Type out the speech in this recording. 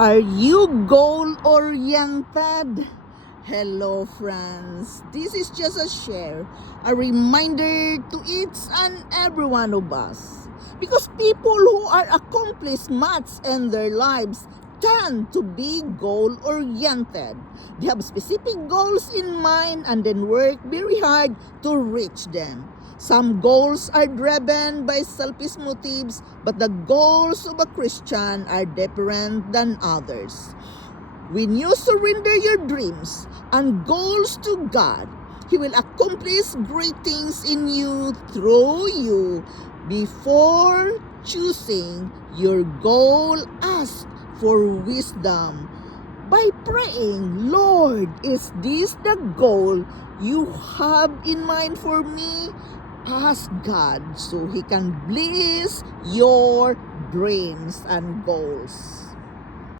Are you goal-oriented? Hello friends, this is just a share, a reminder to each and every one of us. Because people who are accomplished much in their lives tend to be goal-oriented. They have specific goals in mind and then work very hard to reach them. Some goals are driven by selfish motives, but the goals of a Christian are different than others. When you surrender your dreams and goals to God, He will accomplish great things in you, through you. Before choosing your goal, ask for wisdom by praying, Lord, is this the goal you have in mind for me? Ask God so He can bless your dreams and goals.